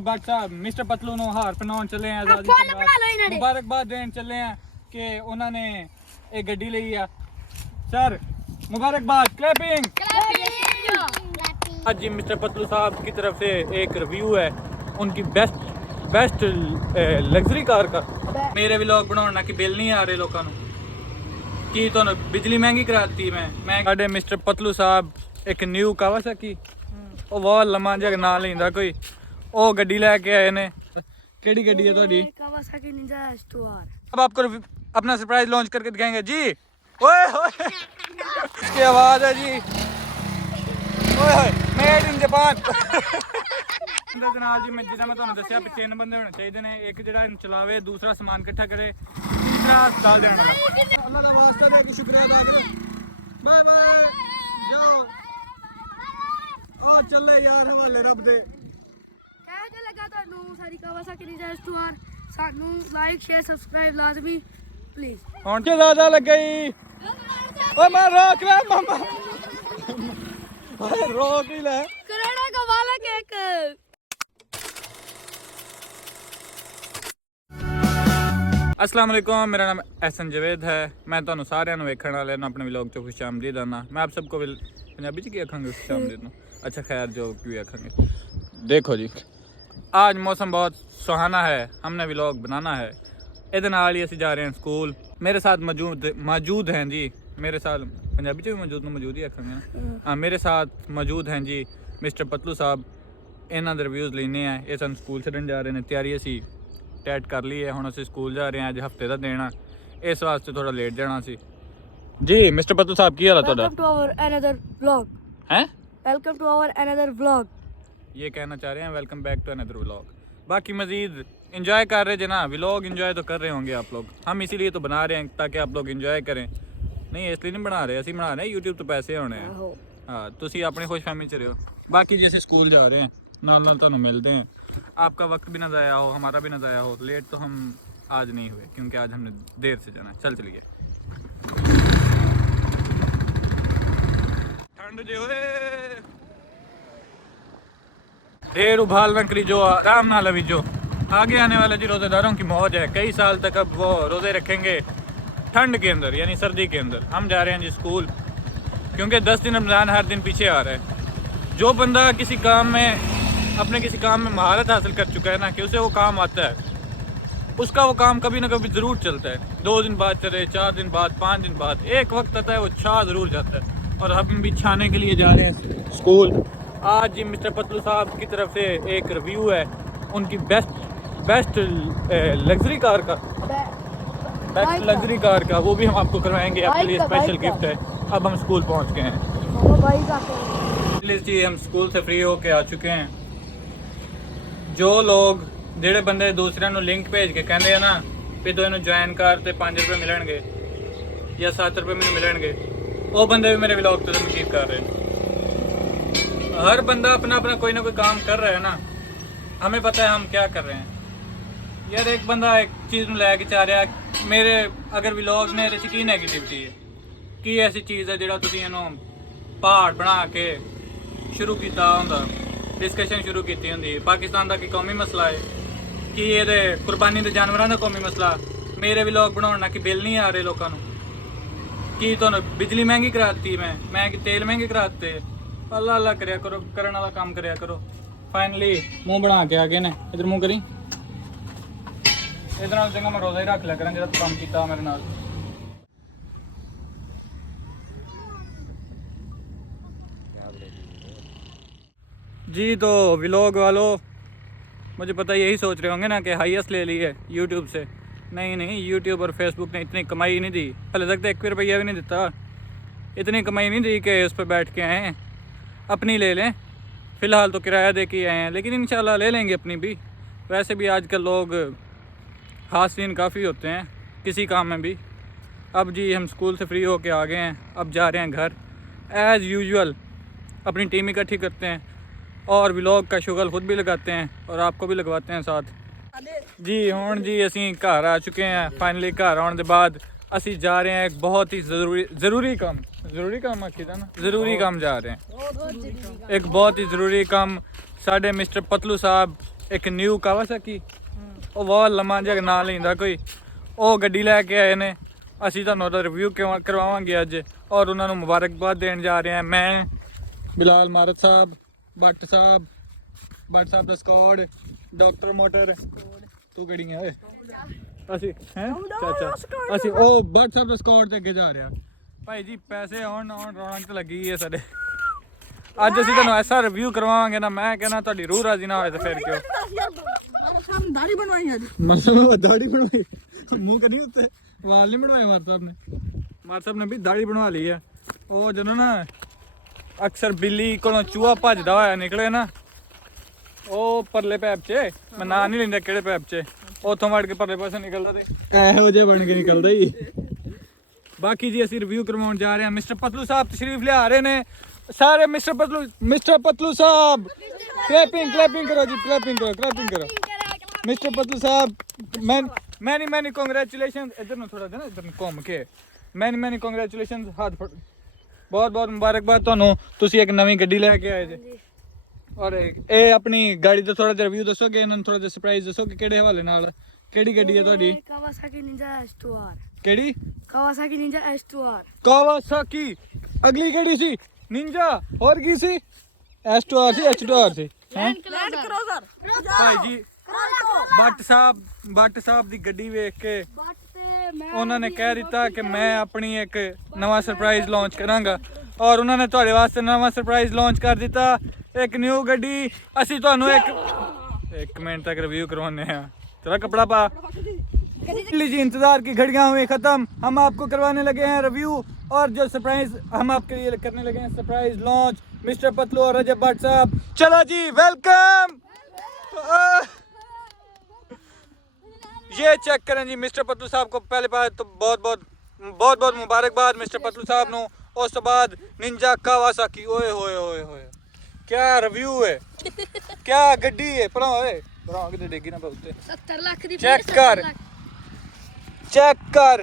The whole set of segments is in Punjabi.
भट्ट साहब मिस्टर पतलू ਨੂੰ ਹਾਰ ਪਨਾਉਣ ਚੱਲੇ ਆ ਆਜ਼ਾਦੀ ਤੋਂ ਮੁਬਾਰਕਬਾਦ ਦੇਣ ਚੱਲੇ ਆ ਕਿ ਉਹਨਾਂ ਨੇ ਇਹ ਗੱਡੀ ਲਈ ਆ सर मुबारकबाद क्लैपिंग आज जी मिस्टर पतलू साहब की तरफ से एक रिव्यू है उनकी बेस्ट लग्जरी कार का मेरे व्लॉग बनाना कि बिल नहीं आ रहे लोगों की तो बिजली महंगी कराती मैं साडे मिस्टर पतलू साहब एक न्यू कावासाकी ਉਹ ਬਹੁਤ ਲੰਮਾ ਜਿਹਾ ਨਾਂ ਲੈਂਦਾ ਕੋਈ ਉਹ ਗੱਡੀ ਲੈ ਕੇ ਆਏ ਨੇ ਕਿਹੜੀ ਗੱਡੀ ਹੈ ਤੁਹਾਡੀ कावासाकी निंजा S2R अब आपको अपना सरप्राइज लॉन्च करके दिखाएंगे जी ओए होए इसकी आवाज है जी ओए होए मेड इन जापान ਦੇ ਨਾਲ ਜੀ ਮੈਂ ਜਿੱਦਾਂ ਮੈਂ ਤੁਹਾਨੂੰ ਦੱਸਿਆ ਵੀ 3 ਬੰਦੇ ਹੋਣੇ ਚਾਹੀਦੇ ਨੇ ਇੱਕ ਜਿਹੜਾ ਇਹਨੂੰ ਚਲਾਵੇ ਦੂਸਰਾ ਸਮਾਨ ਇਕੱਠਾ ਕਰੇ ਤੀਸਰਾ ਹਸਪਤਾਲ ਦੇਣਾ ਅੱਲਾਹ ਦਾ ਵਾਸਤਾ ਦੇ ਕੇ ਸ਼ੁਕਰੀਆ ਅਦਾ ਕਰੋ ਬਾਏ ਬਾਏ ਜਾਓ ਆ ਚੱਲੇ ਯਾਰ ਹਵਾਲੇ ਰੱਬ ਦੇ ਕਹਿ ਜੇ ਲੱਗਾ ਤੁਹਾਨੂੰ ਸਾਡੀ ਕਾਵਾਸਾਕੀ ਨਿੰਜਾ S2R ਸਾਨੂੰ ਲਾਈਕ ਸ਼ੇਅਰ ਸਬਸਕ੍ਰਾਈਬ ਲਾਜ਼ਮੀ ਪਲੀਜ਼ ਹੁਣ ਤੇ ਜ਼ਿਆਦਾ ਲੱਗੀ ਓਏ ਮੈਂ ਰੋਕ ਲੈ ਮਾਮਾ ਓਏ ਰੋਕ ਹੀ ਲੈ ਕਰੋੜਾ का वाला केक अस्सलाम वालेकुम मेरा नाम एहसन जवेद है मैं ਤੁਹਾਨੂੰ ਸਾਰਿਆਂ ਨੂੰ ਵੇਖਣ ਵਾਲਿਆਂ ਨੂੰ ਆਪਣੇ ਵਲੌਗ 'ਚ ਖੁਸ਼ ਆਮਦੀਦ ਆਨਾ मैं आप सबको पंजाबी च की आखांगे खुश आमदीद अच्छा खैर जो भी आखांगे देखो जी आज मौसम बहुत सुहाना है हमने व्लॉग बनाना है ਇਹਦੇ ਨਾਲ ਹੀ ਅਸੀਂ ਜਾ ਰਹੇ ਹਾਂ ਸਕੂਲ मेरे साथ मौजूद हैं जी मेरे साथ पंजाबी च भी मौजूद ही आखांगे ना हाँ मेरे साथ मौजूद हैं जी मिस्टर पतलू साहब ਇਹਨਾਂ ਦੇ ਰਿਵਿਊਜ਼ ਲੈਣੇ ਆ ਇਹ ਸਾਨੂੰ ਸਕੂਲ ਛੱਡਣ ਜਾ ਰਹੇ ਨੇ ਤਿਆਰੀ ਅਸੀਂ ਟੈਟ ਕਰ ਲਈ ਹੈ ਹੁਣ ਅਸੀਂ ਸਕੂਲ ਜਾ ਰਹੇ ਹਾਂ ਅੱਜ ਹਫਤੇ ਦਾ ਦੇਣਾ ਇਸ ਵਾਸਤੇ ਥੋੜਾ ਲੇਟ ਜਾਣਾ ਸੀ ਜੀ ਮਿਸਟਰ ਪਤਲੂ ਸਾਹਿਬ ਕੀ ਹਾਲ ਹੈ ਤੁਹਾਡਾ welcome to our another vlog हैं welcome to our another vlog ये कहना चाह रहे हैं welcome back to another vlog बाकी मजीद इंजॉय कर रहे जना व्लॉग इंजॉय तो कर रहे होंगे आप लोग हम इसीलिए तो बना रहे हैं ताकि आप लोग इंजॉय करें नहीं इसलिए नहीं बना रहे ਅਸੀਂ ਬਣਾ ਰਹੇ यूट्यूब तो पैसे होने हैं हाँ ਤੁਸੀਂ अपनी खुशफहमी च रहे हो बाकी जैसे स्कूल जा रहे हैं नाल नाल ਤੁਹਾਨੂੰ मिलते हैं आपका वक्त भी ना ज़ाया हो हमारा भी ना ज़ाया हो लेट तो हम आज नहीं हुए क्योंकि आज हमने देर से जाना है चल चलिए ठंड जो है देर उबाल न करी जो आराम ना लवी जो आगे आने वाले जी रोज़ेदारों की मौज है कई साल तक अब वो रोज़े रखेंगे ठंड के अंदर यानी सर्दी के अंदर हम जा रहे हैं जी स्कूल क्योंकि 10 दिन रमज़ान हर दिन पीछे आ रहा है जो बंदा किसी काम में अपने किसी काम में महारत हासिल कर चुका है ना कि उसे वो काम आता है उसका वो काम कभी ना कभी ज़रूर चलता है 2 दिन बाद चले 4 दिन बाद 5 दिन बाद एक वक्त आता है वो छा ज़रूर जाता है और हम भी छाने के लिए जा रहे हैं स्कूल आज जी मिस्टर पतलू साहब की तरफ से एक रिव्यू है उनकी बेस्ट लग्जरी कार का बेस्ट लग्जरी कार का वो भी हम आपको करवाएंगे आपके लिए स्पेशल गिफ्ट है अब हम स्कूल पहुंच गए हैं जी हम स्कूल से फ्री होके आ चुके हैं जो लोग ਜਿਹੜੇ ਬੰਦੇ ਦੂਸਰਿਆਂ ਨੂੰ ਲਿੰਕ ਭੇਜ ਕੇ ਕਹਿੰਦੇ ਆ ਨਾ ਵੀ ਤੂੰ ਇਹਨੂੰ ਜੁਆਇਨ ਕਰ ਤੇ 5 ਰੁਪਏ ਮਿਲਣਗੇ ਜਾਂ 7 ਰੁਪਏ ਮੈਨੂੰ ਮਿਲਣਗੇ ਉਹ ਬੰਦੇ भी मेरे व्लॉग पे तनकीद कर रहे हैं हर बंदा अपना अपना कोई ना कोई काम कर रहा है ना हमें पता है हम क्या कर रहे हैं यार एक बंदा एक चीज़ ਨੂੰ ਲੈ ਕੇ ਚਾ ਰਿਹਾ ਮੇਰੇ ਅਗਰ ਵਲੌਗ ਨੇ ਇਹਦੇ 'ਚ ਕੀ ਨੈਗੇਟਿਵਿਟੀ ਹੈ ਕੀ ਐਸੀ ਚੀਜ਼ ਹੈ ਜਿਹੜਾ ਤੁਸੀਂ ਇਹਨੂੰ ਪਹਾੜ ਬਣਾ ਕੇ ਸ਼ੁਰੂ ਕੀਤਾ ਹੁੰਦਾ डिस्कशन शुरू की होंगी पाकिस्तान का कौमी मसला है कि ये कुर्बानी के जानवरों का कौमी मसला मेरे व्लॉग बनाना कि बिल नहीं आ रहे लोगों की तो बिजली महंगी कराती मैं कि तेल महंगे कराते अल्लाह अल्लाह करया करो करने वाला काम करया करो फाइनली मुँह बना के आ गए ने इधर मुँह करी इधर चंगा मैं रोज़ा ही रख लिया करा जो काम किया मेरे नाल जी तो व्लॉग वालों मुझे पता यही सोच रहे होंगे ना कि हाईएस्ट ले ली है यूट्यूब से नहीं यूट्यूब और फेसबुक ने इतनी कमाई नहीं दी हले तक तो 1 रुपया भी नहीं दिता इतनी कमाई नहीं दी कि उस पर बैठ के आए हैं अपनी ले लें फ़िलहाल तो किराया दे के आए हैं लेकिन इंशाल्लाह ले लेंगे अपनी भी वैसे भी आजकल लोग हासिन काफ़ी होते हैं किसी काम में भी अब जी हम स्कूल से फ्री होके आ गए हैं अब जा रहे हैं घर एज़ यूजुअल अपनी टीम इकट्ठी करते हैं और व्लॉग का शुगल खुद भी लगाते हैं और आपको भी लगवाते हैं साथ जी हुण जी असी घर आ चुके हैं फाइनली घर आने के बाद असी जा रहे हैं एक बहुत ही ज़रूरी काम आखी था ना ज़रूरी काम जा रहे हैं एक बहुत ही ज़रूरी काम साढ़े मिस्टर पतलू साहब ਇੱਕ ਨਿਊ ਕਾਵਾਸਾਕੀ, ਉਹ ਬਹੁਤ ਲੰਮਾ ਜਿਹਾ ਨਾਂ ਲੈਂਦਾ ਕੋਈ, ਉਹ ਗੱਡੀ ਲੈ ਕੇ ਆਏ ਨੇ। ਅਸੀਂ ਤੁਹਾਨੂੰ ਉਹਦਾ ਰਿਵਿਊ ਕਰਵਾਵਾਂਗੇ ਅੱਜ, ਔਰ ਉਹਨਾਂ ਨੂੰ ਮੁਬਾਰਕਬਾਦ ਦੇਣ ਜਾ ਰਹੇ ਹਾਂ। ਮੈਂ ਬਿਲਾਲ ਮਾਰਤ ਸਾਹਿਬ, but Sahib the ਸਕੌਡ, doctor motor, ਤੂੰ ਕਿਹੜੀ ਹੈ ਓਏ? ਅਸੀਂ ਹੈ ਚਾਚਾ, ਅਸੀਂ ਉਹ ਬੱਟ ਸਾਹਿਬ ਦਾ ਸਕੌਡ ਤੇ ਅੱਗੇ ਜਾ ਰਿਹਾ। ਭਾਈ ਜੀ ਪੈਸੇ ਆਉਣ ਰੌਣਕ ਤੇ ਲੱਗੀ ਹੈ ਸਾਡੇ। ਅੱਜ ਅਸੀਂ ਤੁਹਾਨੂੰ ਐਸਾ ਰਿਵਿਊ ਕਰਵਾਵਾਂਗੇ ਨਾ, ਮੈਂ ਕਹਿੰਦਾ ਤੁਹਾਡੀ ਰੂਹ ਰਾਜ਼ੀ ਨਾ ਹੋਏ ਤੇ ਫਿਰ ਕਿਉਂ। दाढ़ी बनवाई है ਮਤਲਬ ਦਾੜੀ ਬਣਵਾਈ, ਮੂੰਹ ਕਰੀ ਉੱਤੇ ਵਾਲ ਨਹੀਂ ਬਣਵਾਏ ਮਾਰ ਸਾਹਿਬ ਨੇ ਵੀ ਦਾੜੀ ਬਣਵਾ ਲਈ ਆ। ਉਹ ਜਦੋਂ ਨਾ ਅਕਸਰ ਬਿੱਲੀ ਕੋਲੋਂ ਚੂਹਾ ਭੱਜਦਾ ਹੋਇਆ ਨਿਕਲੇ ਨਾ, ਉਹ ਪਰਲੇ ਪੈਪ 'ਚ, ਮੈਂ ਨਾਂ ਨਹੀਂ ਲੈਂਦਾ ਕਿਹੜੇ ਪੈਪ 'ਚ, ਉੱਥੋਂ ਵੜ ਕੇ ਪਰਲੇ ਪਾਸੇ ਨਿਕਲਦਾ ਤੇ ਇਹੋ ਜਿਹੇ ਬਣ ਕੇ ਨਿਕਲਦਾ ਹੀ। ਬਾਕੀ ਜੀ ਅਸੀਂ ਰਿਵਿਊ ਕਰਵਾਉਣ ਜਾ ਰਹੇ ਹਾਂ। ਮਿਸਟਰ ਪਤਲੂ ਸਾਹਿਬ ਤਸ਼ਰੀਫ ਲਿਆ ਰਹੇ ਨੇ ਸਾਰੇ। ਮਿਸਟਰ ਪਤਲੂ ਸਾਹਿਬ ਕਲੈਪਿੰਗ ਕਰੋ ਜੀ, ਕਲੈਪਿੰਗ ਕਰੋ। ਮਿਸਟਰ ਪਤਲੂ ਸਾਹਿਬ ਮੈਨੀ ਕੰਗ੍ਰੈਚੁਲੇਸ਼ਨ। ਇੱਧਰ ਨੂੰ ਥੋੜਾ ਜਿਹਾ ਨਾ, ਇੱਧਰ ਨੂੰ ਘੁੰਮ ਕੇ ਮੈਨੀ ਕੰਗ੍ਰੈਚੁਲੇਸ਼ਨ, ਹੱਥ ਬਹੁਤ ਮੁਬਾਰਕਬਾਦ ਤੁਹਾਨੂੰ, ਤੁਸੀਂ ਇੱਕ ਨਵੀਂ ਗੱਡੀ ਲੈ ਕੇ ਆਏ ਜੇ। ਔਰ ਇਹ ਆਪਣੀ ਗਾੜੀ ਦਾ ਥੋੜਾ ਜਿਹਾ ਰਿਵਿਊ ਦੱਸੋਗੇ, ਇਹਨਾਂ ਨੂੰ ਥੋੜਾ ਜਿਹਾ ਸਰਪ੍ਰਾਈਜ਼ ਦੱਸੋਗੇ ਕਿਹੜੇ ਹਵਾਲੇ ਨਾਲ, ਕਿਹੜੀ ਗੱਡੀ ਹੈ ਤੁਹਾਡੀ? Kawasaki Ninja S2R। ਕਿਹੜੀ? Kawasaki Ninja S2R। ਕਾਵਾਸਾਕੀ। ਅਗਲੀ ਕਿਹੜੀ ਸੀ? ਨਿੰਜਾ। ਹੋਰ ਕੀ ਸੀ? S2R ਸੀ, H2R ਸੀ। लैंड क्रूजर ਭਾਈ ਜੀ ਬੱਟ ਸਾਹਿਬ ਦੀ ਗੱਡੀ ਵੇਖ ਕੇ ਉਹਨਾਂ ਨੇ ਕਹਿ ਦਿੱਤਾ ਕਿ ਮੈਂ ਆਪਣੀ ਇੱਕ ਨਵਾਂ ਸਰਪ੍ਰਾਈਜ਼ ਲਾਂਚ ਕਰਾਂਗਾ, ਔਰ ਉਹਨਾਂ ਨੇ ਤੁਹਾਡੇ ਵਾਸਤੇ ਨਵਾਂ ਸਰਪ੍ਰਾਈਜ਼ ਲਾਂਚ ਕਰ ਦਿੱਤਾ, ਇੱਕ ਨਿਊ ਗੱਡੀ। ਅਸੀਂ ਤੁਹਾਨੂੰ ਇੱਕ ਮਿੰਟ ਤੱਕ ਰਿव्यू करवाने हैं। चला कपड़ा पा लीजिए, इंतजार की घड़ियां हुई खत्म, हम आपको करवाने लगे हैं रिव्यू, और जो सरप्राइज हम आपके लिए करने लगे हैं सरप्राइज लॉन्च, मिस्टर पतलू और रजब भट्ट साहब। चलो जी वेलकम। ये चेक करें जी, मिस्टर पतलू साहब को पहले बात तो बहुत मुबारकबाद मिस्टर पतलू साहब नु। उस तो बाद निंजा कावासाकी, ओए होए होए होए क्या रिव्यू है, क्या गड्डी है। परा ओए परा किते डेगी ना बहुते 70 ਲੱਖ ਦੀ। चेक कर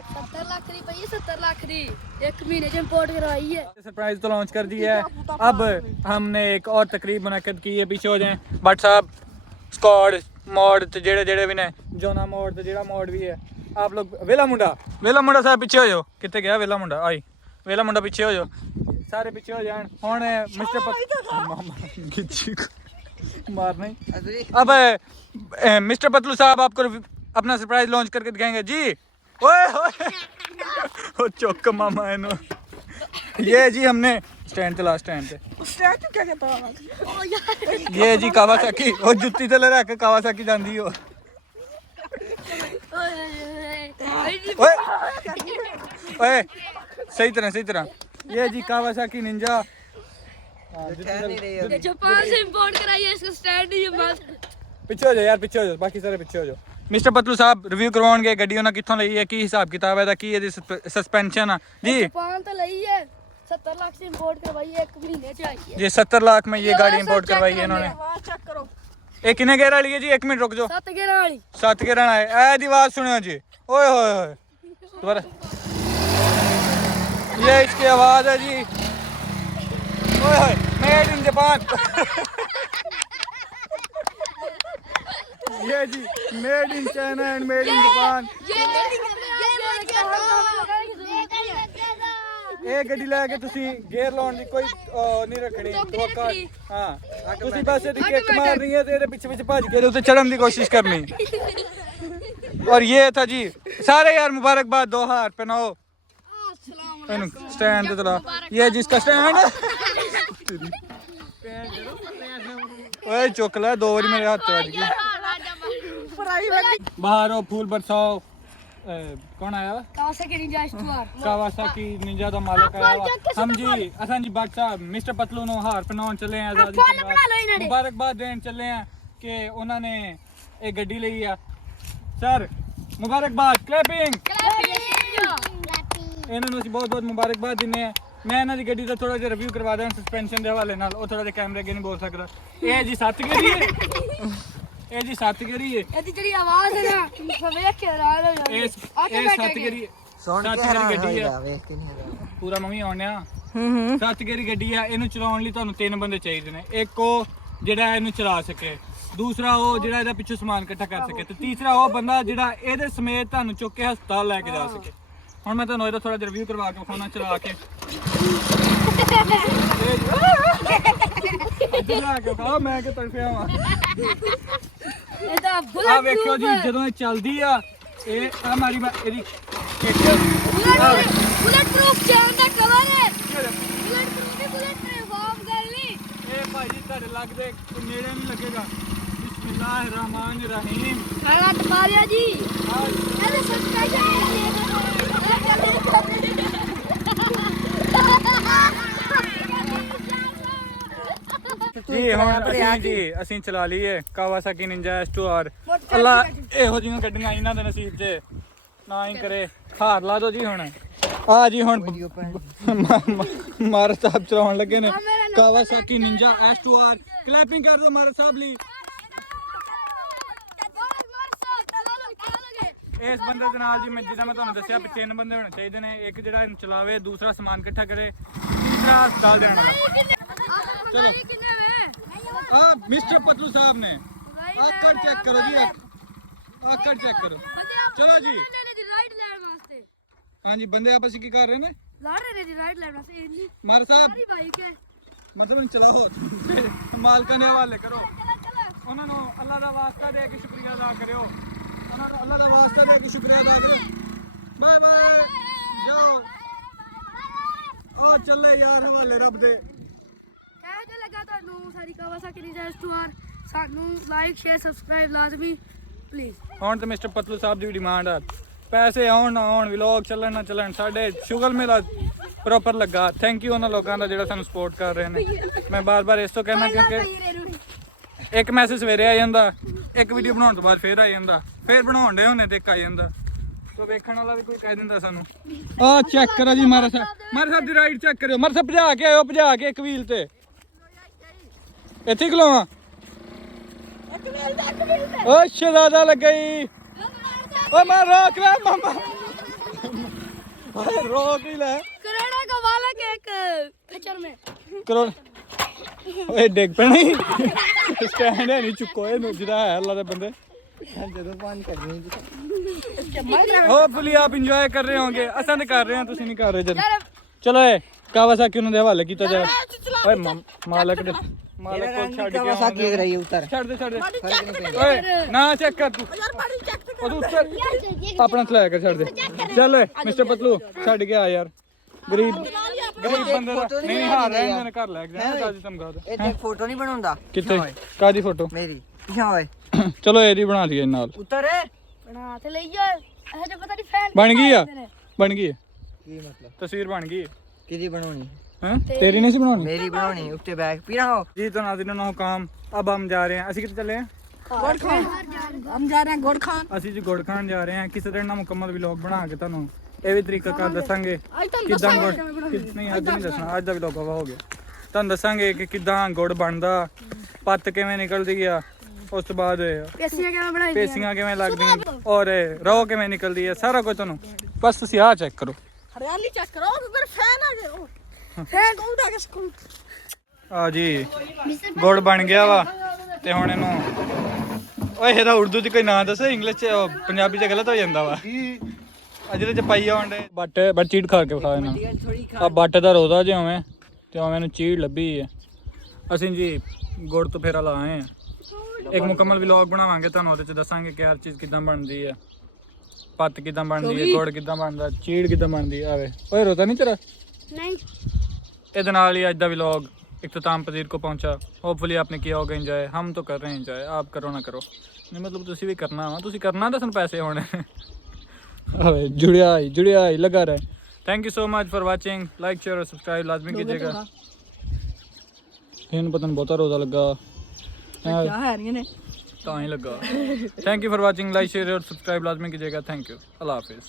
70 ਲੱਖ ਦੀ ਪਈ, 70 ਲੱਖ ਦੀ ਇੱਕ ਮਹੀਨੇ ਚ ਇੰਪੋर्ट करवाई है। सरप्राइज तो लॉन्च कर दिया है, अब हमने एक और तकरीब मुनक्कद की है। पीछे हो जाएं भट्ट साहब, स्क्वाड मोड ते जेड़े भी ने, जोना मोड ते जेड़ा मोड भी है, आप लोग वेला मुंडा साहब पीछे हो जाओ। कितने गया वेला मुंडा? आई वेला मुंडा पीछे हो जाओ, सारे पीछे हो जान। हुण मिस्टर मारना ही। अब मिस्टर पतलू साहब आपको अपना सरप्राइज लॉन्च करके दिखाएंगे जी। ओए होए ओ चौक मामा है नो। ये जी हमने स्टैंड चला, स्टैंड पे स्टैंड क्या कहता है ये जी कावासाकी, ओ जुत्ती ते रख के कावासाकी जांदी हो। ओए ओए सही तरह ये जी कावासाकी निंजा जापान से इंपोर्ट कराई है, इसका स्टैंड ही बात। ਪਿੱਛੇ ਹੋ ਜਾ ਯਾਰ, ਪਿੱਛੇ ਹੋ ਜਾ, ਬਾਕੀ ਸਾਰੇ ਪਿੱਛੇ ਹੋ ਜਾ। ਮਿਸਟਰ ਪਤਲੂ ਸਾਹਿਬ ਰਿਵਿਊ ਕਰਵਾਉਣਗੇ ਗੱਡੀ ਉਹਨਾਂ ਕਿੱਥੋਂ ਲਈ ਹੈ, ਕੀ ਹਿਸਾਬ ਕਿਤਾਬ ਹੈ ਦਾ, ਕੀ ਇਹਦੀ ਸਸਪੈਂਸ਼ਨ ਆ जी। जापान तो लई है, 70 लाख से इंपोर्ट करवाई है, एक महीने च आई है। जी 70 लाख में ये गाड़ी इंपोर्ट करवाई है इन्होंने। चेक करो ਇਹ ਕਿੰਨੇ ਗੇਅਰ ਵਾਲੀ ਹੈ ਜੀ? 1 ਮਿੰਟ ਰੁਕ ਜਾਓ। 7 गियर वाली 7 ਗੇਅਰ ਵਾਲਾ ਹੈ। ਇਹ ਦੀ ਆਵਾਜ਼ ਸੁਣਿਓ ਜੀ, ਓਏ ਹੋਏ ਹੋਏ दोबारा। ये इसकी आवाज है जी, ओए होए मेड इन जापान। ये जी made in China and made in Japan. ਇਹ ਗੱਡੀ ਲੈ ਕੇ ਤੁਸੀਂ ਗੇਅਰ ਲਾਉਣ ਦੀ ਕੋਈ ਨਹੀਂ ਰੱਖਣੀ, ਧੋਖਾ। ਹਾਂ ਤੁਸੀਂ ਬਸ ਇਹਦੀ ਕਿੱਕ ਮਾਰਨੀ ਹੈ ਤੇ ਇਹਦੇ ਪਿੱਛੇ ਭੱਜ ਕੇ ਉੱਤੇ ਚੜਨ ਦੀ ਕੋਸ਼ਿਸ਼ ਕਰਨੀ। और ये था जी सारे यार मुबारकबाद, 2 हाथ पहनाओ स्टैंड पे चला। ये जिसका स्टैंड ओए चुकला 2 बारी मेरे हाथ बज गई। बाहर हो फूल बरसाओ। कौन आया? Kawasaki Ninja S2R। Kawasaki Ninja ਦਾ ਮਾਲਕ ਆਇਆ। हम जी असां जी भट्ट साहब मिस्टर पतलू ਨੂੰ ਹਾਰ ਪਨਾਉਣ ਚੱਲੇ ਆ, ਆਜ਼ਾਦੀ ਦੇ ਬਾਅਦ ਮੁਬਾਰਕਬਾਦ ਦੇਣ ਚੱਲੇ ਆ ਕਿ ਉਹਨਾਂ ਨੇ ਇਹ ਗੱਡੀ ਲਈ ਆ। ਸਰ ਮੁਬਾਰਕਬਾਦ, ਕਲੈਪਿੰਗ। ਇਹਨਾਂ ਨੂੰ ਅਸੀਂ ਬਹੁਤ ਮੁਬਾਰਕਬਾਦ ਦਿੰਦੇ ਆ। ਮੈਂ ਇਹਨਾਂ ਦੀ ਗੱਡੀ ਦਾ ਥੋੜਾ ਜਿਹਾ ਰਿਵਿਊ ਕਰਵਾ ਦਾਂ ਸਸਪੈਂਸ਼ਨ ਦੇ ਹਵਾਲੇ ਨਾਲ, ਉਹ ਥੋੜਾ ਜਿਹਾ ਕੈਮਰੇ ਅੱਗੇ ਨਹੀਂ ਬੋਲ ਸਕਦਾ। ਇਹ ਜੀ 7 ਗੇਰੀ ਹੈ, ਇਹ ਜੀ 7 ਗੇਰੀ ਹੈ। ਇਹਦੀ ਜਿਹੜੀ ਆਵਾਜ਼ ਹੈ ਨਾ ਵੇਖ ਕੇ ਹੈਰਾਨ ਹੋ ਜਾਂਦੇ। ਇਹ 7 ਗੇਰੀ ਗੱਡੀ ਆ, ਪੂਰਾ ਮੰਮੀ ਆਉਣਿਆ। 7 ਗੇਰੀ ਗੱਡੀ ਆ, ਇਹਨੂੰ ਚਲਾਉਣ ਲਈ ਤੁਹਾਨੂੰ 3 ਬੰਦੇ ਚਾਹੀਦੇ ਨੇ। ਇੱਕ ਉਹ ਜਿਹੜਾ ਇਹਨੂੰ ਚਲਾ ਸਕੇ, ਦੂਸਰਾ ਉਹ ਜਿਹੜਾ ਇਹਦਾ ਪਿੱਛੇ ਸਮਾਨ ਇਕੱਠਾ ਕਰ ਸਕੇ ਤੇ ਤੀਸਰਾ ਉਹ ਬੰਦਾ ਜਿਹੜਾ ਇਹਦੇ ਸਮੇਤ ਤੁਹਾਨੂੰ ਚੁੱਕ ਕੇ ਹਸਪਤਾਲ ਲੈ ਕੇ ਜਾ ਸਕੇ। ਹੁਣ ਮੈਂ ਤੁਹਾਨੂੰ ਇਹਦਾ ਥੋੜਾ ਜਿਹਾ ਰਿਵਿਊ ਕਰਵਾ ਕੇ ਵਿਖਾਉਣਾ ਚਲਾ ਕੇ ਜਾ ਕੇ ਕਹਾ ਮੈਂ ਕਿ ਤੜਫਿਆ ਵਾਂ। ਇਹ ਤਾਂ ਆ ਵੇਖਿਓ ਜੀ ਜਦੋਂ ਇਹ ਚੱਲਦੀ ਆ ਇਹ ਆ ਮਾਰੀ ਇਹਦੀ ਬੁਲਟ ਪ੍ਰੂਫ ਚੈਨ ਦਾ ਕਵਰ ਹੈ। ਬੁਲਟ ਪ੍ਰੂਫ ਦੀ ਬੁਲਟ ਪ੍ਰੂਫ ਵਾਮ ਗੱਲ ਨਹੀਂ। ਇਹ ਭਾਜੀ ਤੁਹਾਡੇ ਲੱਗਦੇ ਨੇੜੇ ਨਹੀਂ ਲੱਗੇਗਾ। ਬਿਸਮਿਲ੍ਲਾਹਿਰ ਰਹਿਮਾਨਿਰ ਰਹੀਮ। ਖਾਣਾ ਟਪਾਰਿਆ ਜੀ ਇਹਦੇ ਜੀ ਹੁਣ ਅਸੀਂ ਚਲਾ ਲਈਏ ਕਾਵਾਸਾਕੀ ਨਿੰਜਾ S2R। ਅੱਲਾ ਇਹੋ ਜਿਹੀਆਂ ਗੱਡੀਆਂ ਇਹਨਾਂ ਦੇ ਨਸੀਬ 'ਚ ਨਾ ਹੀ ਕਰੇ। ਹਾਰ ਲਾ ਦੋ ਜੀ ਹੁਣ। ਆ ਜੀ ਹੁਣ ਮਾਰ ਸਾਹਿਬ ਚਲਾਉਣ ਲੱਗੇ ਨੇ ਕਾਵਾਸਾਕੀ ਨਿੰਜਾ S2R। ਕਲੈਪਿੰਗ ਕਰ ਦੋ ਮਾਰ ਸਾਹਿਬ ਲਈ। ਇਸ ਬੰਦੇ ਦੇ ਨਾਲ ਜੀ ਮੈਂ ਜਿੱਦਾਂ ਮੈਂ ਤੁਹਾਨੂੰ ਦੱਸਿਆ 3 ਬੰਦੇ ਹੋਣੇ ਚਾਹੀਦੇ ਨੇ। ਇੱਕ ਜਿਹੜਾ ਇਹਨੂੰ ਚਲਾਵੇ, ਦੂਸਰਾ ਸਮਾਨ ਇਕੱਠਾ ਕਰੇ, ਤੀਸਰਾ ਹਸਪਤਾਲ ਦੇਣ ਵਾਲਾ। ਚਲੋ ਆ ਮਿਸਟਰ ਪਤਲੂ ਸਾਹਿਬ ਨੇ ਆਕੜ ਚੈੱਕ ਕਰੋ ਜੀ। ਆਕੜ ਚੈੱਕ ਕਰੋ। ਚਲੋ ਜੀ ਰਾਈਟ ਲੈਣ ਵਾਸਤੇ ਹਾਂਜੀ ਬੰਦੇ ਆਪਸ ਵਿੱਚ ਕੀ ਕਰ ਰਹੇ ਨੇ? ਲੜ ਰਹੇ ਨੇ ਰਾਈਟ ਲੈਣ ਵਾਸਤੇ। ਇੰਨੀ ਮਾਰ ਸਾਹਿਬ ਸਾਰੀ ਬਾਈਕ ਹੈ ਮਤਲਬ ਚਲਾਓ ਮਾਲਕਾਂ ਦੇ ਹਵਾਲੇ ਕਰੋ। ਉਹਨਾਂ ਨੂੰ ਅੱਲਾ ਦਾ ਵਾਸਤਾ ਦੇ ਕੇ ਸ਼ੁਕਰੀਆ ਅਦਾ ਕਰਿਓ। ਉਹਨਾਂ ਨੂੰ ਅੱਲਾ ਦਾ ਵਾਸਤਾ ਦੇ ਕੇ ਸ਼ੁਕਰੀਆ ਅਦਾ ਕਰਿਓ। ਬਾਏ ਬਾਏ ਜਾਓ। ਆ ਚੱਲੇ ਯਾਰ ਹਵਾਲੇ ਰੱਬ ਦੇ। ਕਿਹੋ ਜਿਹਾ ਲੱਗਾ ਤੁਹਾਨੂੰ ਸਾਰੀ ਕਾਵਾਸਾਕੀ ਨਿੰਜਾ S2R? ਸਾਨੂੰ ਲਾਈਕ ਸ਼ੇਅਰ ਸਬਸਕ੍ਰਾਈਬ ਲਾਜ਼ਮੀ ਪਲੀਜ਼। ਹੁਣ ਤੇ ਮਿਸਟਰ ਪਤਲੂ ਸਾਹਿਬ ਦੀ ਡਿਮਾਂਡ ਆ ਪੈਸੇ ਆਉਣ ਨਾ ਆਉਣ, ਵਲੌਗ ਚੱਲਣ ਨਾ ਚੱਲਣ, ਸਾਡੇ ਸ਼ੁਗਲ ਮੇਲਾ ਪ੍ਰੋਪਰ ਲੱਗਾ। ਥੈਂਕ ਯੂ ਉਹਨਾਂ ਲੋਕਾਂ ਦਾ ਜਿਹੜਾ ਸਾਨੂੰ ਸਪੋਰਟ ਕਰ ਰਹੇ ਨੇ। ਮੈਂ ਬਾਰ-ਬਾਰ ਇਸ ਤੋਂ ਕਹਿਣਾ ਕਿਉਂਕਿ ਇੱਕ ਮੈਸੇਜ ਸਵੇਰੇ ਆ ਜਾਂਦਾ, ਇੱਕ ਵੀਡੀਓ ਬਣਾਉਣ ਤੋਂ ਬਾਅਦ ਫੇਰ ਆ ਜਾਂਦਾ, ਫੇਰ ਬਣਾਉਣ ਦੇ ਹੁੰਨੇ ਤੇ ਇੱਕ ਆ ਜਾਂਦਾ। ਤੋ ਵੇਖਣ ਵਾਲਾ ਵੀ ਕੋਈ ਕਹਿ ਦਿੰਦਾ ਸਾਨੂੰ। ਆ ਚੈੱਕ ਕਰੋ ਜੀ ਮਾਰਾ ਸਾਹਿਬ ਦੀ ਰਾਈਡ ਚੈੱਕ ਕਰਿਓ। ਮਾਰਾ ਸਾਹਿਬ ਭਜਾ ਕੇ ਆਇਓ, ਭਜਾ ਕੇ ਇੱਕ ਵੀਲ ਤੇ ਇੱਥੇ ਖਲੋਵਾਂ। ਓ ਸ਼ਹਜ਼ਾਦਾ ਲੱਗਾ ਈ। ਓ ਮੈਂ ਰੋਕ ਲੈ ਮਾਮਾ। ਓਏ ਰੋਕ ਹੀ ਲੈ। करोड़ा का मालिक एक खच्चर में ਕਰੋੜ ਓਏ ਡਿੱਗ ਪੈਣੀ। ਸਟੈਂਡ ਹੈ ਨਹੀਂ ਚੁੱਕੋ ਇਹਨੂੰ ਜਿਹੜਾ ਹੈ ਅੱਲਾ ਦੇ ਬੰਦੇ। ਜਦੋਂ ਪਾਣ ਕਰਨੀ ਹੋਪਫੁਲੀ ਆਪ ਇੰਜੋਏ ਕਰ ਰਹੇ ਹੋਗੇ। ਅਸਾਂ ਤੇ ਕਰ ਰਹੇ ਹਾਂ, ਤੁਸੀਂ ਨਹੀਂ ਕਰ ਰਹੇ। ਚਲੋ ਏ ਕਾਵਾਸਾਕੀ ਉਹਨਾਂ ਦੇ ਹਵਾਲੇ ਕੀਤਾ ਜਾ। ਓਏ ਮਾਲਕ ਦੇ ਮਾਲਕ ਕੋਲ ਛੱਡ ਕੇ ਕਾਵਾਸਾਕੀ ਕਰ ਰਹੀ ਉੱਤਰ ਛੱਡ ਦੇ ਓਏ ਨਾ ਚੈੱਕ ਕਰ ਤੂੰ। ਯਾਰ ਬਾੜੀ ਚੈੱਕ ਉਹ ਤੂੰ ਉੱਤਰ ਆਪਣਾ ਚਲਾਇਆ ਕਰ। ਛੱਡ ਦੇ। ਚੱਲ ਓਏ ਮਿਸਟਰ ਪਤਲੂ ਛੱਡ ਕੇ ਆ ਯਾਰ। ਗਰੀਬ ਬੰਦੇ ਦਾ ਨਹੀਂ ਹਾਰ ਰਹੇ ਨੇ ਘਰ ਲੈ ਕੇ ਜਾਣਾ। ਕਾਜੀ ਤਮਗਾ ਦਾ ਇਹ ਤੇ ਫੋਟੋ ਨਹੀਂ ਬਣਾਉਂਦਾ। ਕਿੱਥੇ ਕਾਦੀ ਫੋਟੋ? ਮੇਰੀ ਪਿਛਾ ਓਏ ਚਲੋ ਇਹਦੀ ਬਣਾ ਲਈਏ ਨਾਲ। ਉੱਤਰ बना तो ले जाओ ऐसे पता नहीं फैन ਬਣ ਗਈ ਆ? ਬਣ ਗਈ ਹੈ ਕੀ ਮਤਲਬ? ਤਸਵੀਰ ਬਣ ਗਈ ਹੈ। ਕਿਹਦੀ ਬਣਾਉਣੀ? हैं तेरी नहीं सी बनानी? मेरी बनानी ਉੱਤੇ ਬੈਗ ਪੀਣਾ ਹੋ जी तो नाज़रीन हुकाम अब हम जा रहे हैं। ਅਸੀਂ ਕਿੱਥੇ ਚੱਲੇ ਹਾਂ? ਗੁੜ ਖਾਨ ਹਮ ਜਾ ਰਹੇ ਹਾਂ ਗੁੜ ਖਾਨ ਅਸੀਂ ਜੀ ਗੁੜ ਖਾਨ ਜਾ ਰਹੇ ਹਾਂ। ਕਿਸੇ ਦਿਨ ਨਾ ਮੁਕੰਮਲ ਵਲੌਗ ਬਣਾ ਕੇ ਤੁਹਾਨੂੰ ਇਹ ਵੀ ਤਰੀਕਾ ਕਰ ਦੱਸਾਂਗੇ ਕਿਦਾਂ ਗੁੜ ਨਹੀਂ ਅੱਜ ਨਹੀਂ ਦੱਸਣਾ। ਅੱਜ ਦਾ ਵਲੌਗ ਹਵਾ ਹੋ ਗਿਆ। ਤੁਹਾਨੂੰ ਦੱਸਾਂਗੇ ਕਿ ਕਿਦਾਂ ਗੁੜ ਬਣਦਾ, ਪੱਤ ਕਿਵੇਂ ਨਿਕਲਦੀ ਆ, ਉਸ ਤੋਂ ਬਾਅਦ पेसियां क्या बनाई ਪੇਸੀਆਂ ਕਿਵੇਂ ਲੱਗਦੀਆਂ ਔਰ ਰੋ ਕਿਵੇਂ ਨਿਕਲਦੀ ਹੈ, ਸਾਰਾ ਕੁਝ ਤੁਹਾਨੂੰ ਬਸ ਤੁਸੀਂ ਆਹ ਚੈੱਕ ਕਰੋ। ਹਰਿਆਲੀ ਚੈੱਕ ਕਰੋ ਮੇਰੇ ਫੈਨ ਆ ਗਏ ਉਹ ਫੈਨ ਉਡਾ ਕੇ ਸਕੂਲ ਆ ਜੀ ਗੁੜ ਬਣ ਗਿਆ ਵਾ ਤੇ ਹੁਣ ਇਹਨੂੰ ਓਏ ਇਹਦਾ ਉਰਦੂ ਚ ਕੋਈ ਨਾਂ ਦੱਸੋ, ਇੰਗਲਿਸ਼ ਚ ਪੰਜਾਬੀ ਚ ਗਲਤ ਹੋ ਜਾਂਦਾ ਵਾ। ਆ ਜਿਹੜੇ ਚ ਪਾਈ ਆਉਂਦੇ ਬੱਟ ਚੀੜ ਖਾ ਕੇ ਵਿਖਾ ਇਹਨਾਂ ਆ ਬੱਟ ਦਾ ਰੋਦਾ ਜਿ ਉਵੇਂ ਤੇ ਉਵੇਂ ਨੂੰ ਚੀੜ ਲੱਭੀ ਹੈ। ਅਸੀਂ ਜੀ ਗੁੜ ਤੋਂ ਫੇਰਾ ਲਾਏ ਆ। ਇੱਕ ਮੁਕੰਮਲ ਵਲੌਗ ਬਣਾਵਾਂਗੇ, ਤੁਹਾਨੂੰ ਉਹਦੇ ਚ ਦੱਸਾਂਗੇ ਕਿ ਹਰ ਚੀਜ਼ ਕਿਦਾਂ ਬਣਦੀ ਹੈ, ਪੱਤ ਕਿਦਾਂ ਬਣਦੀ ਹੈ, ਗੁੜ ਕਿਦਾਂ ਬਣਦਾ, ਚੀੜ ਕਿਦਾਂ ਬਣਦੀ ਹੈ। ਆਵੇ ਓਏ ਰੋਤਾ ਨਹੀਂ ਤੇਰਾ? नहीं ਇਹਦੇ ਨਾਲ ਹੀ ਅੱਜ ਦਾ ਵਲੌਗ ਇਖਤਤਾਮ ਪਜ਼ੀਰ ਕੋ ਪਹੁੰਚਾ। ਹੋਪਫੁਲੀ ਆਪਨੇ ਕੀਤਾ ਹੋਗਾ ਇੰਜੋਏ। ਹਮ ਤਾਂ ਕਰ ਰਹੇ हैं ਇੰਜੋਏ, ਆਪ ਕਰੋ ਨਾ ਕਰੋ ਨਹੀਂ ਮਤਲਬ ਤੁਸੀਂ ਵੀ ਕਰਨਾ ਵਾ। ਤੁਸੀਂ ਕਰਨਾ ਤਾਂ ਸਾਨੂੰ ਪੈਸੇ ਹੋਣੇ। ਆਵੇ ਜੁੜਿਆ ਹੀ ਲਗਾ ਰਹੇ। Thank you so much for watching. Like share और सब्सक्राइब लाजमी कीजिएगा। ਇਹਨੂੰ ਪਤਾ ਨਹੀਂ ਬਹੁਤਾ ਰੋਜ਼ਾ ਲੱਗਾ क्या है नहीं ने ਤਾਂ ਹੀ ਲੱਗਾ। Thank you for watching. Like share और सब्सक्राइब लाजमी कीजिएगा। Thank you. अल्लाह हाफिज़।